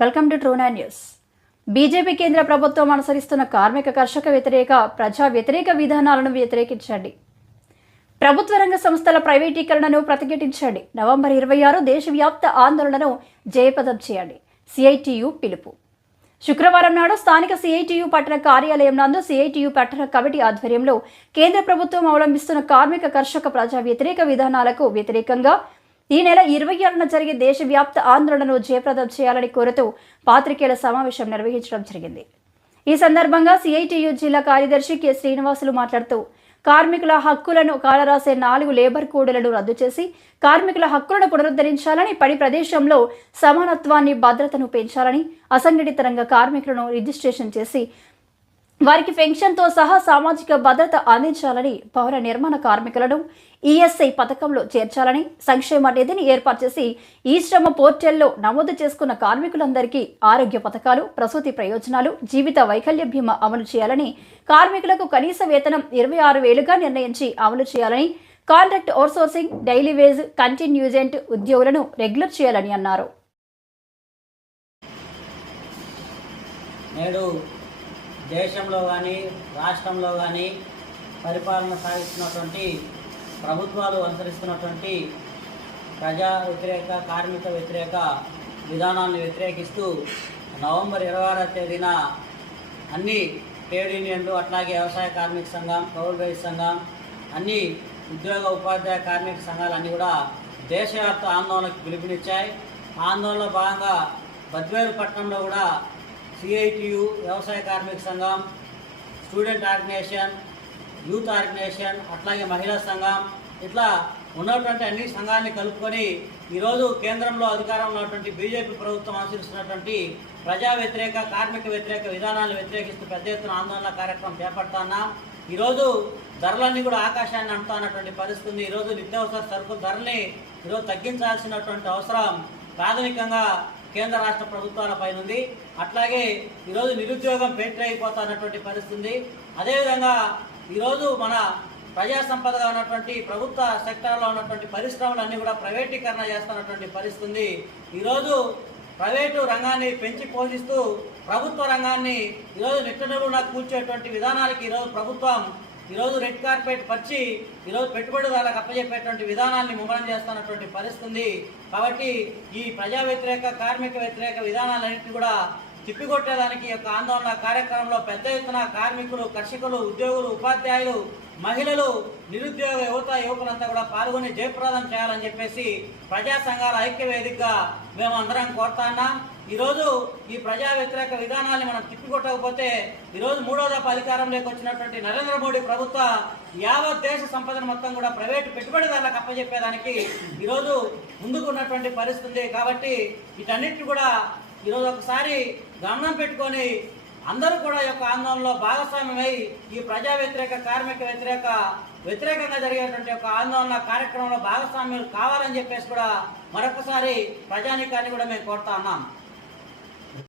Welcome to ట్రూనా news. BJP కేంద్ర ప్రభుత్వం అనుసరిస్తున్న కార్మిక కర్షక వ్యతిరేక ప్రజా వ్యతిరేక విధానాలను వ్యతిరేకించండి. ప్రభుత్వ రంగ సంస్థల ప్రైవేటీకరణను ప్రతిఘటించండి. నవంబర్ ఇరవై ఆరు దేశవ్యాప్త ఆందోళనను జయపదం చేయండి. సిఐటియు పిలుపు. శుక్రవారం నాడు స్థానిక సిఐటియు పట్టణ కార్యాలయం నందు సిఐటియు పట్టణ కమిటీ ఆధ్వర్యంలో కేంద్ర ప్రభుత్వం అవలంబిస్తున్న కార్మిక కర్షక ప్రజా వ్యతిరేక విధానాలకు వ్యతిరేకంగా ఈ నెల ఇరవై ఆరున జరిగే దేశవ్యాప్త ఆందోళనను జయప్రదం చేయాలని కోరుతూ పాత్రికేయుల సమావేశం నిర్వహించడం జరిగింది. ఈ సందర్భంగా సిఐటియు జిల్లా కార్యదర్శి కె శ్రీనివాసులు మాట్లాడుతూ కార్మికుల హక్కులను కాలరాసే నాలుగు లేబర్ కోడ్లను రద్దు చేసి కార్మికుల హక్కులను పునరుద్ధరించాలని పని ప్రదేశంలో సమానత్వాన్ని భద్రతను పెంచాలని అసంఘటిత రంగ కార్మికులను రిజిస్ట్రేషన్ చేసి వారికి పెన్షన్తో సహా సామాజిక భద్రత అందించాలని పౌర నిర్మాణ కార్మికులను ఈఎస్ఐ పథకంలో చేర్చాలని సంక్షేమ నిధిని ఏర్పాటు చేసి ఈ శ్రమ పోర్టల్లో నమోదు చేసుకున్న కార్మికులందరికీ ఆరోగ్య పథకాలు ప్రసూతి ప్రయోజనాలు జీవిత వైకల్య బీమా అమలు చేయాలని కార్మికులకు కనీస వేతనం ఇరవై ఆరు వేలుగా నిర్ణయించి అమలు చేయాలని contract outsourcing daily wage contingent ఉద్యోగులను రెగ్యులర్ చేయాలని అన్నారు. నేడు దేశంలో కానీ రాష్ట్రంలో కానీ పరిపాలన సాగిస్తున్నటువంటి ప్రభుత్వాలు అనుసరిస్తున్నటువంటి ప్రజా వ్యతిరేక కార్మిక వ్యతిరేక విధానాన్ని వ్యతిరేకిస్తూ నవంబర్ ఇరవై ఆరో తేదీన అన్ని ట్రేడ్ యూనియన్లు అట్లాగే వ్యవసాయ కార్మిక సంఘం కౌలు రైతు సంఘం అన్ని ఉద్యోగ ఉపాధ్యాయ కార్మిక సంఘాలన్నీ కూడా దేశవ్యాప్త ఆందోళనకు పిలుపునిచ్చాయి. ఆందోళనలో భాగంగా బద్వేలు పట్టణంలో కూడా సిఐటియు వ్యవసాయ కార్మిక సంఘం స్టూడెంట్ ఆర్గనైజేషన్ యూత్ ఆర్గనైజేషన్ అట్లాగే మహిళా సంఘం ఇట్లా ఉన్నటువంటి అన్ని సంఘాన్ని కలుపుకొని ఈరోజు కేంద్రంలో అధికారంలో ఉన్నటువంటి బీజేపీ ప్రభుత్వం అనుసరిస్తున్నటువంటి ప్రజా వ్యతిరేక కార్మిక వ్యతిరేక విధానాలను వ్యతిరేకిస్తూ పెద్ద ఎత్తున ఆందోళన కార్యక్రమం చేపడుతున్నాం ఈరోజు ధరలన్నీ కూడా ఆకాశాన్ని అంటున్నటువంటి పరిస్థితి ఉంది ఈరోజు నిత్యావసర సరుకు ధరల్ని ఈరోజు తగ్గించాల్సినటువంటి అవసరం. ప్రాథమికంగా కేంద్ర రాష్ట్ర ప్రభుత్వాల పైన ఉంది. అట్లాగే ఈరోజు నిరుద్యోగం అయిపోతున్నటువంటి పరిస్థితి ఉంది. అదేవిధంగా ఈరోజు మన ప్రజా సంపదగా ఉన్నటువంటి ప్రభుత్వ సెక్టార్లో ఉన్నటువంటి పరిశ్రమలన్నీ కూడా ప్రైవేటీకరణ చేస్తున్నటువంటి పరిస్థితి ఉంది. ఈరోజు ప్రైవేటు రంగాన్ని పెంచి పోషిస్తూ ప్రభుత్వ రంగాన్ని ఈరోజు నిట్టనలుగా కూర్చేటువంటి విధానాలకి ఈరోజు ప్రభుత్వం ఈరోజు రెడ్ కార్పెట్ పరిచి ఈరోజు పెట్టుబడిదారులకు అప్పచెప్పేటువంటి విధానాన్ని ముమ్మరం చేస్తున్నటువంటి పరిస్థితి ఉంది. కాబట్టి ఈ ప్రజా వ్యతిరేక కార్మిక వ్యతిరేక విధానాలన్నింటినీ కూడా తిప్పికొట్టేదానికి ఈ యొక్క ఆందోళన కార్యక్రమంలో పెద్ద ఎత్తున కార్మికులు కర్షకులు ఉద్యోగులు ఉపాధ్యాయులు మహిళలు నిరుద్యోగ యువత యువకులంతా కూడా పాల్గొని జయప్రదం చేయాలని చెప్పేసి ప్రజా సంఘాల ఐక్య వేదికగా మేము అందరం కోరుతాన్నాం ఈరోజు ఈ ప్రజా వ్యతిరేక విధానాన్ని మనం తిప్పికొట్టకపోతే ఈరోజు మూడో దఫ అధికారంలోకి వచ్చినటువంటి నరేంద్ర మోడీ ప్రభుత్వ యావత్ దేశ సంపదను మొత్తం కూడా ప్రైవేటు పెట్టుబడిదారులకు అప్పచెప్పేదానికి ఈరోజు ముందుకున్నటువంటి పరిస్థితి ఉంది. కాబట్టి వీటన్నిటిని కూడా ఈరోజు ఒకసారి గమనం పెట్టుకొని అందరూ కూడా యొక్క ఆందోళనలో భాగస్వామ్యమై ఈ ప్రజా వ్యతిరేక కార్మిక వ్యతిరేక వ్యతిరేకంగా జరిగేటువంటి యొక్క ఆందోళన కార్యక్రమంలో భాగస్వామ్యం కావాలని చెప్పేసి కూడా మరొకసారి ప్రజానికాన్ని కూడా మేము కోరుతా ఉన్నాం.